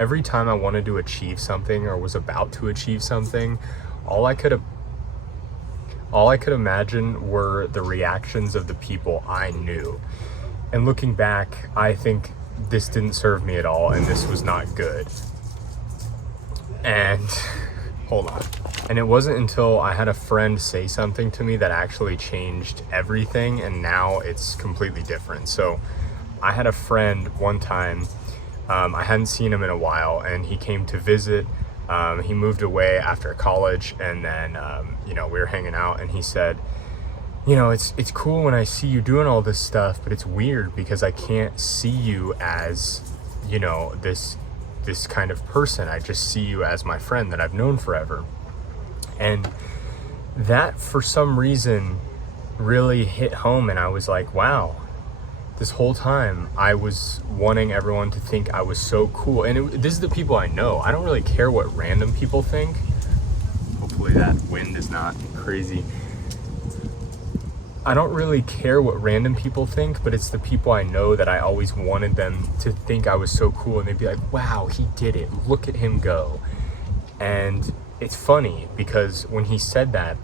Every time I wanted to achieve something or was about to achieve something, all I could imagine were the reactions of the people I knew. And looking back, I think this didn't serve me at all, and this was not good. And hold on. And it wasn't until I had a friend say something to me that actually changed everything, and now it's completely different. So I had a friend one time, I hadn't seen him in a while, and he came to visit. He moved away after college, and then we were hanging out, and he said, it's cool when I see you doing all this stuff, but it's weird because I can't see you as, this kind of person. I just see you as my friend that I've known forever. And that, for some reason, really hit home, and I was like, wow, this whole time I was wanting everyone to think I was so cool. And this is the people I know. I don't really care what random people think. Hopefully that wind is not crazy. I don't really care what random people think, but it's the people I know that I always wanted them to think I was so cool, and they'd be like, wow, he did it, look at him go. And it's funny because when he said that,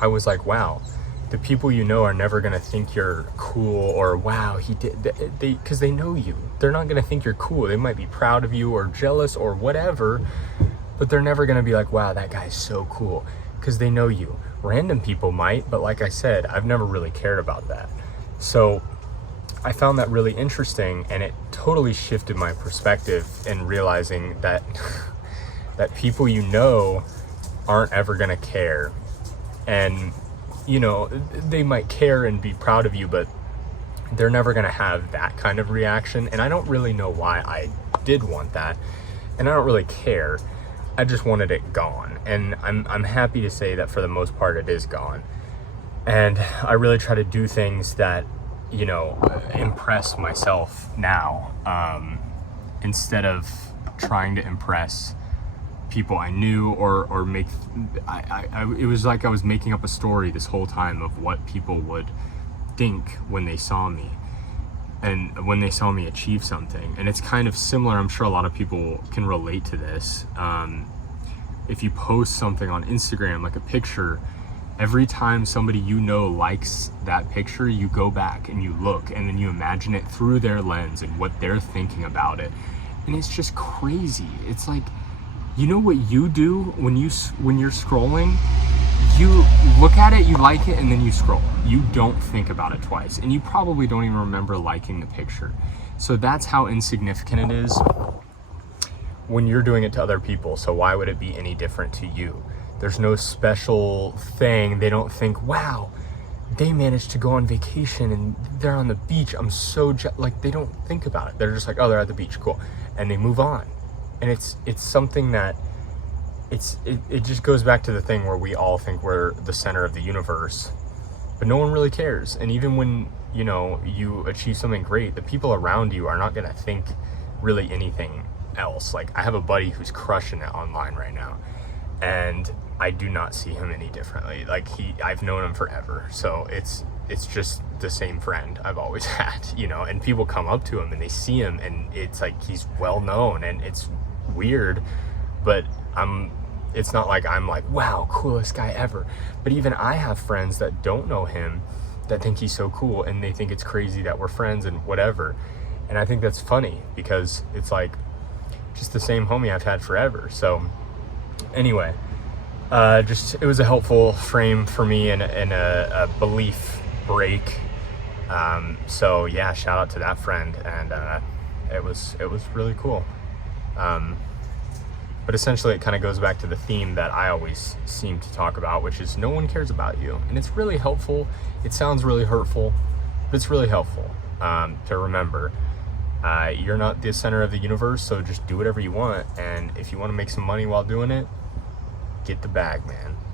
I was like, wow, the people you know are never gonna think you're cool, or wow, he did, because they know you. They're not gonna think you're cool. They might be proud of you or jealous or whatever, but they're never gonna be like, wow, that guy's so cool, because they know you. Random people might, but like I said, I've never really cared about that. So I found that really interesting, and it totally shifted my perspective in realizing that that people you know aren't ever gonna care. And they might care and be proud of you, but they're never gonna have that kind of reaction. And I don't really know why I did want that, and I don't really care. I just wanted it gone, and I'm happy to say that for the most part it is gone. And I really try to do things that impress myself now, instead of trying to impress people I knew or make. It was like I was making up a story this whole time of what people would think when they saw me, and when they saw me achieve something. And it's kind of similar, I'm sure a lot of people can relate to this. If you post something on Instagram, like a picture, every time somebody likes that picture, you go back and you look, and then you imagine it through their lens and what they're thinking about it. And it's just crazy. It's like, what you do when you're scrolling? You look at it, you like it, and then you scroll. You don't think about it twice, and you probably don't even remember liking the picture. So that's how insignificant it is when you're doing it to other people. So why would it be any different to you? There's no special thing. They don't think, wow, they managed to go on vacation and they're on the beach, I'm so they don't think about it. They're just like, oh, they're at the beach, cool, and they move on. And it's something that it just goes back to the thing where we all think we're the center of the universe, but no one really cares. And even when you achieve something great, the people around you are not going to think really anything else. Like, I have a buddy who's crushing it online right now, and I do not see him any differently. Like, I've known him forever, so it's just the same friend I've always had, and people come up to him and they see him, and it's like he's well known, and it's weird, but it's not like I'm like, wow, coolest guy ever. But even I have friends that don't know him that think he's so cool, and they think it's crazy that we're friends and whatever. And I think that's funny because it's like just the same homie I've had forever. So anyway, it was a helpful frame for me and a belief break. So yeah, shout out to that friend, and it was really cool. But essentially it kind of goes back to the theme that I always seem to talk about, which is no one cares about you. And it's really helpful. It sounds really hurtful, but it's really helpful to remember. You're not the center of the universe, so just do whatever you want. And if you want to make some money while doing it, get the bag, man.